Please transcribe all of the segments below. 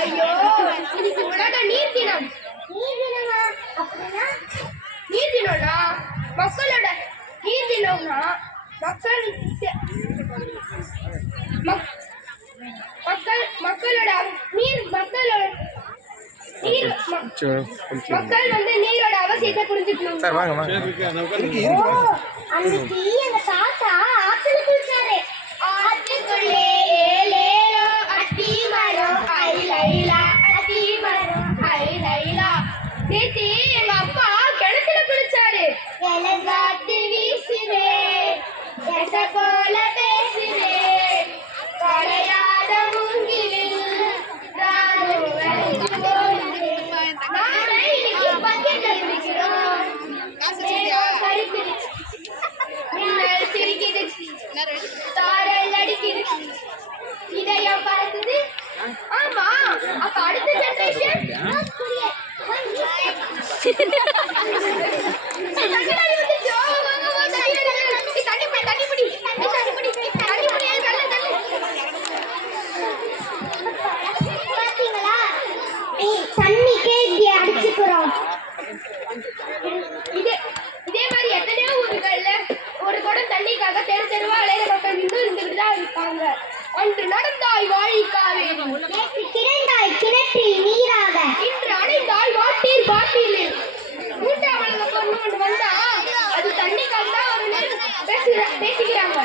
ஐயோ, இன்னைக்கு உலக நீர் தினம். நீர் தினம்னா மக்களோட நீர் தினம்னா மக்கள் வந்து நீரோட அவசியத்தை புரிஞ்சுக்கணும். அன்னைக்கு எங்க தாத்தா ஆத்துல குளிச்சாரு. ஆத்துக்குள்ளே நேத்து எங்க அப்பா கிணத்துல குளிச்சாரு. போல பேசுவேன் கொலையாத மூங்கிலில் தாரல் அடிக்குது, இதயம் பறக்குது. ஆமா, அப்ப அடுத்த ஜெனரேஷன் இதே மாதிரி எத்தனையோ ஊர்கள்ல ஒரு குடம் தண்ணிக்காக தெரு தெருவா அலையிற மக்கள் இன்னும் இருந்துகிட்டு தான் இருப்பாங்க. அன்று நடந்தாய் வாழி காவேரி, திரண்டாய் கிணற்றில் நீராக, இன்று அணைந்தாய் வாட்டீர் பாட்டிலில். மூன்றாம் உலக பொண்ணு ஒன்று வந்தா அது தண்ணிக்காக தான் ஒரு பேசிக்கிறாங்க.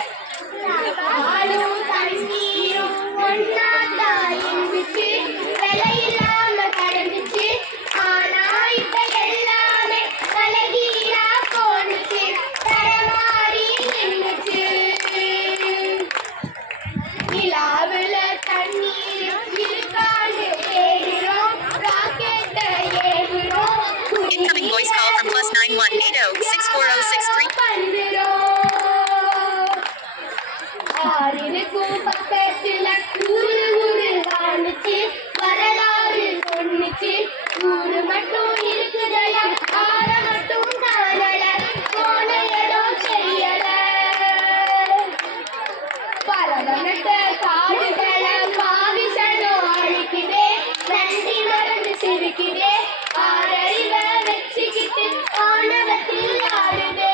Incoming voice call from +9180640633. வரலாறு சொன்னிச்சு, ஊரு மட்டும் இருக்குதல, ஆற மட்டும் காணல, போன இடம் தெரியல. பரவனட்ட காடுகளை பாவிசனோ அழிக்குதே, நன்றி மறந்து சிரிக்குதே, ஆறறிவ வச்சுக்கிட்டு ஆணவத்தில் ஆடுதே.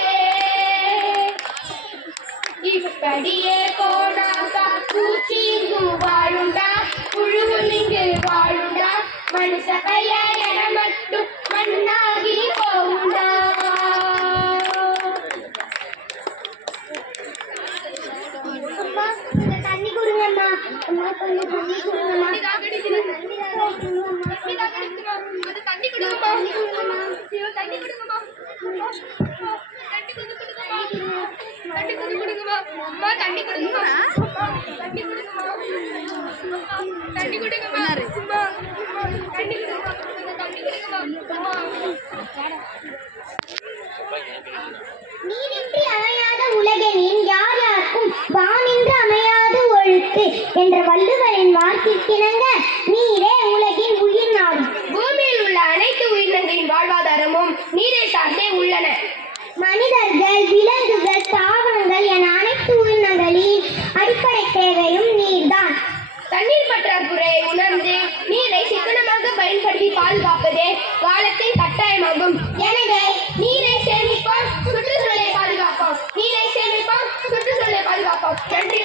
இப்படியே போனாக்கா பூச்சி இங்கு வாழுண்டா, புழுவும் இங்கு வாழுண்டா, மனுஷ பைய என மட்டும் மண்ணாகி போகுண்டா. தண்ணி கொடுங்கம்மா, அம்மா கொஞ்சம் தண்ணி கொடுங்கம்மா. தண்ணி கொடுங்கம்மா, தண்ணி கொடுங்கம்மா, அம்மா தண்ணி கொடுங்கம்மா, தண்ணி கொடுங்கம்மா, தண்ணி கொடுங்கம்மா, தண்ணி கொடுங்கம்மா, தண்ணி கொடுங்கம்மா. நீரின்றி அமையாத உலகெனின் யார் யாருக்கும் வானின்று அமையாது ஒழுக்கு என்ற வள்ளுவரின் வாக்கிற்கிணங்க நீரே உலகின் உயிர் நாடும். பூமியில் உள்ள அனைத்து உயிரினங்களின் வாழ்வாதாரமும் நீரை சார்ந்தே உள்ளன. மனிதர்கள், விலங்குகள், தாவரங்கள் என அனைத்து உயிரினங்களின் அடிப்படை தேவையும் நீர்தான். தண்ணீர் பற்றாக்குறையை உணர்ந்து நீரை சிக்கனமாக பயன்படுத்தி பாதுகாப்பதே காலத்தின் கட்டாயமாகும். எனவே நீரை சேமிப்போம், சுற்றுச்சூழலை பாதுகாப்போம். நீரை சேமிப்போம், சுற்றுச்சூழலை பாதுகாப்போம். நன்றி.